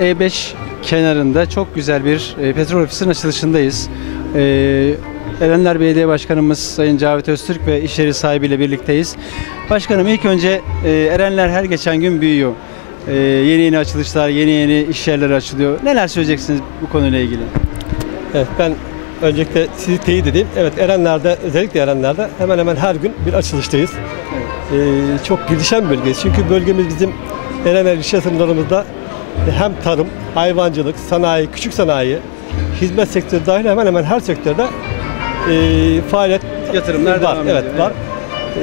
E5 kenarında çok güzel bir e, petrol ofisinin açılışındayız. E, Erenler Belediye Başkanımız Sayın Cavit Öztürk ve iş yeri sahibiyle birlikteyiz. Başkanım ilk önce e, Erenler her geçen gün büyüyor. E, yeni yeni açılışlar, yeni yeni iş yerleri açılıyor. Neler söyleyeceksiniz bu konuyla ilgili? Evet ben öncelikle sizi teyit edeyim. Evet Erenler'de özellikle Erenler'de hemen hemen her gün bir açılıştayız. Ee, çok gelişen bir bölgeyiz. Çünkü bölgemiz bizim Erenler ilçe sınırlarımızda hem tarım, hayvancılık, sanayi, küçük sanayi, hizmet sektörü dahil hemen hemen her sektörde e, faaliyet Yatırımlar var. evet, ediyor, var. Ee,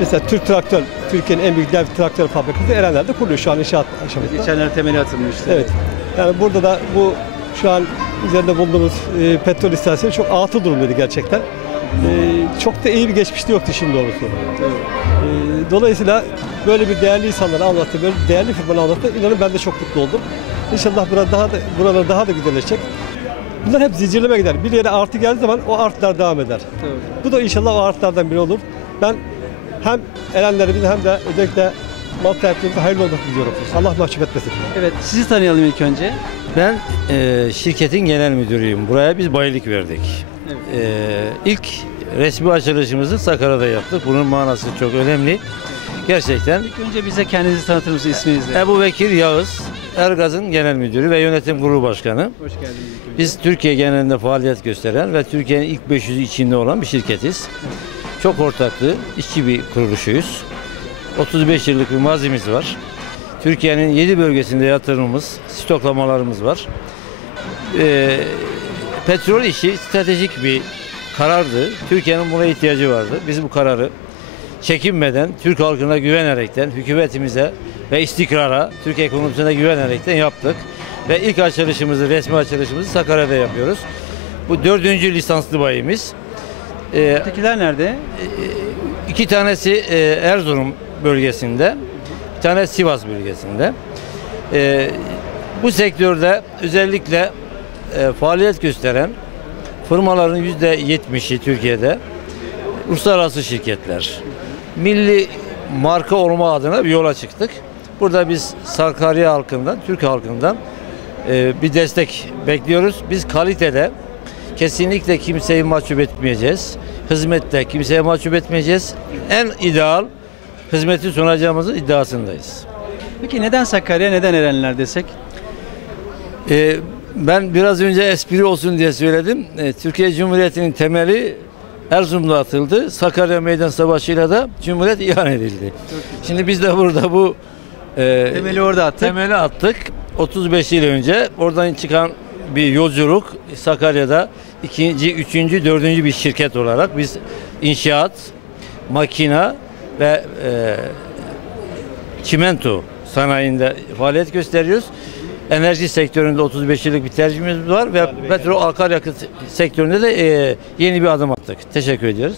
mesela Türk Traktör, Türkiye'nin en büyük dev traktör fabrikası Erenler'de kuruluyor şu an inşaat aşamasında. Geçenlerde temeli atılmıştı. Evet. Yani burada da bu şu an üzerinde bulunduğumuz e, petrol istasyonu çok atıl durumdaydı gerçekten. E, çok da iyi bir geçmişte yoktu şimdi doğrusu. Evet. E, dolayısıyla böyle bir değerli insanları anlattı, böyle değerli firmanı anlattı. İnanın ben de çok mutlu oldum. İnşallah burada daha da, buralar daha da güzelleşecek. Bunlar hep zincirleme gider. Bir yere artı geldiği zaman o artlar devam eder. Evet. Bu da inşallah o artlardan biri olur. Ben hem Erenlerimize hem de özellikle mal sahiplerimize hayırlı olmak diliyorum. Allah mahcup etmesin. Evet, sizi tanıyalım ilk önce. Ben e, şirketin genel müdürüyüm. Buraya biz bayilik verdik. Evet. E, ilk resmi açılışımızı Sakarya'da yaptık. Bunun manası çok önemli. Gerçekten İlk önce bize kendinizi tanıtır mısınız isminizle? Ebu Bekir Yağız, Ergaz'ın genel müdürü ve yönetim kurulu başkanı. Hoş geldiniz. Biz Türkiye genelinde faaliyet gösteren ve Türkiye'nin ilk 500 içinde olan bir şirketiz. Çok ortaklı, işçi bir kuruluşuyuz. 35 yıllık bir mazimiz var. Türkiye'nin 7 bölgesinde yatırımımız, stoklamalarımız var. Ee, petrol işi stratejik bir karardı. Türkiye'nin buna ihtiyacı vardı. Biz bu kararı çekinmeden, Türk halkına güvenerekten, hükümetimize ve istikrara, Türk ekonomisine güvenerekten yaptık. Ve ilk açılışımızı, resmi açılışımızı Sakarya'da yapıyoruz. Bu dördüncü lisanslı bayimiz. Ee, Ötekiler nerede? İki tanesi e, Erzurum bölgesinde, bir tane Sivas bölgesinde. E, bu sektörde özellikle e, faaliyet gösteren firmaların yüzde yetmişi Türkiye'de uluslararası şirketler. Milli marka olma adına bir yola çıktık. Burada biz Sakarya halkından, Türk halkından e, bir destek bekliyoruz. Biz kalitede kesinlikle kimseyi mahcup etmeyeceğiz. Hizmette kimseye mahcup etmeyeceğiz. En ideal hizmeti sunacağımızın iddiasındayız. Peki neden Sakarya, neden Erenler desek? Ee, ben biraz önce espri olsun diye söyledim. Ee, Türkiye Cumhuriyeti'nin temeli Erzurum'da atıldı. Sakarya Meydan Savaşı'yla da Cumhuriyet ilan edildi. Şimdi biz de burada bu e, Temeli orada attık. temeli attık. 35 yıl önce oradan çıkan bir yolculuk Sakarya'da ikinci, üçüncü, dördüncü bir şirket olarak biz inşaat, makina ve e, çimento sanayinde faaliyet gösteriyoruz. Enerji sektöründe 35 yıllık bir tercihimiz var ve petrol akaryakıt sektöründe de e, yeni bir adım attık. Teşekkür ediyoruz.